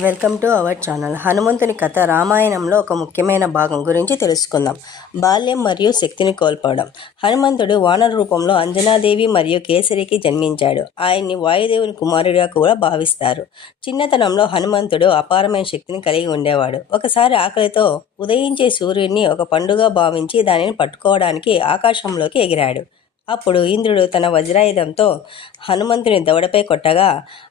Welcome to our channel. హనుమంతుని కథ రామాయణంలో ఒక ముఖ్యమైన భాగం గురించి తెలుసుకుందాం. బాల్యం మరియు శక్తిని కోల్పోవడం. హనుమంతుడు వానర రూపంలో అంజనాదేవి మరియు కేసరికి జన్మించాడు. ఆయన్ని వాయుదేవుని కుమారుడిగా కూడా భావిస్తారు. చిన్నతనంలో హనుమంతుడు అపారమైన శక్తిని కలిగి ఉండేవాడు. ఒకసారి ఆకలితో ఉదయించే సూర్యుడిని ఒక పండుగ భావించి దానిని పట్టుకోవడానికి ఆకాశంలోకి ఎగిరాడు. అప్పుడు ఇంద్రుడు తన వజ్రాయుధంతో హనుమంతుని దవడపై కొట్టగా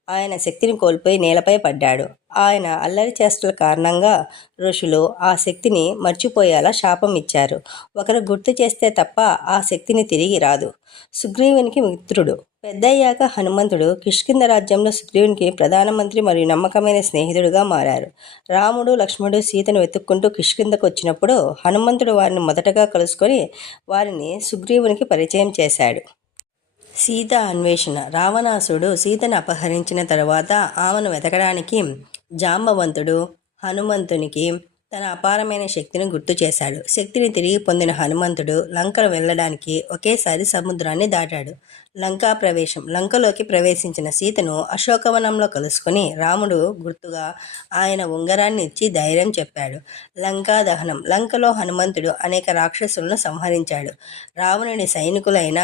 ఆయన శక్తిని కోల్పోయి నేలపై పడ్డాడు. ఆయన అల్లరి చేష్టల కారణంగా ఋషులు ఆ శక్తిని మర్చిపోయేలా శాపం ఇచ్చారు. ఒకరు గుర్తు చేస్తే తప్ప ఆ శక్తిని తిరిగి రాదు. సుగ్రీవునికి మిత్రుడు. పెద్దయ్యాక హనుమంతుడు కిష్కింద రాజ్యంలో సుగ్రీవునికి ప్రధానమంత్రి మరియు నమ్మకమైన స్నేహితుడుగా మారారు. రాముడు లక్ష్మణుడు సీతను వెతుక్కుంటూ కిష్కిందకు వచ్చినప్పుడు హనుమంతుడు వారిని మొదటగా కలుసుకొని వారిని సుగ్రీవునికి పరిచయం చేశాడు. సీత అన్వేషణ. రావణాసుడు సీతను అపహరించిన తర్వాత ఆమెను వెతకడానికి జాంబవంతుడు హనుమంతునికి తన అపారమైన శక్తిని గుర్తు చేశాడు. శక్తిని తిరిగి పొందిన హనుమంతుడు లంకను వెళ్ళడానికి ఒకేసారి సముద్రాన్ని దాటాడు. లంకా ప్రవేశం లంకలోకి ప్రవేశించిన సీతను అశోకవనంలో కలుసుకొని రాముడు గుర్తుగా ఆయన ఉంగరాన్ని ఇచ్చి ధైర్యం చెప్పాడు. లంకా దహనం లంకలో హనుమంతుడు అనేక రాక్షసులను సంహరించాడు. రావణుని సైనికులైన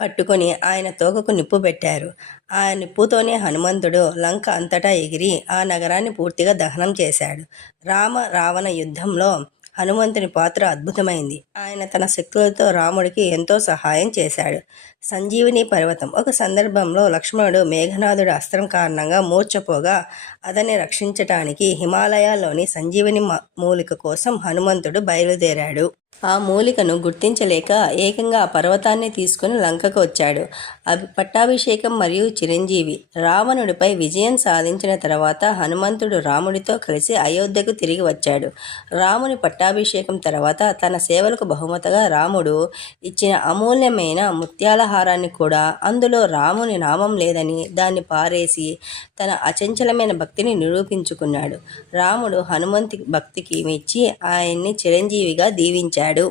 పట్టుకొని ఆయన తోకకు నిప్పు పెట్టారు. ఆ నిప్పుతోనే హనుమంతుడు లంక అంతటా ఎగిరి ఆ నగరాన్ని పూర్తిగా దహనం చేశాడు. రామ రావణ యుద్ధంలో హనుమంతుని పాత్ర అద్భుతమైంది. ఆయన తన శక్తులతో రాముడికి ఎంతో సహాయం చేశాడు. సంజీవిని పర్వతం. ఒక సందర్భంలో లక్ష్మణుడు మేఘనాథుడి అస్త్రం కారణంగా మూర్చపోగా అతన్ని రక్షించటానికి హిమాలయాల్లోని సంజీవిని మూలిక కోసం హనుమంతుడు బయలుదేరాడు. ఆ మూలికను గుర్తించలేక ఏకంగా ఆ పర్వతాన్ని తీసుకుని లంకకు వచ్చాడు. అవి పట్టాభిషేకం మరియు చిరంజీవి రావణుడిపై విజయం సాధించిన తర్వాత హనుమంతుడు రాముడితో కలిసి అయోధ్యకు తిరిగి వచ్చాడు. రాముని పట్టాభిషేకం తర్వాత తన సేవలకు బహుమతగా రాముడు ఇచ్చిన అమూల్యమైన ముత్యాల హారాన్ని కూడా అందులో రాముని నామం లేదని దాన్ని పారేసి తన అచంచలమైన భక్తిని నిరూపించుకున్నాడు. రాముడు హనుమంతు భక్తికి మెచ్చి ఆయన్ని చిరంజీవిగా దీవించాడు. చేశాడు.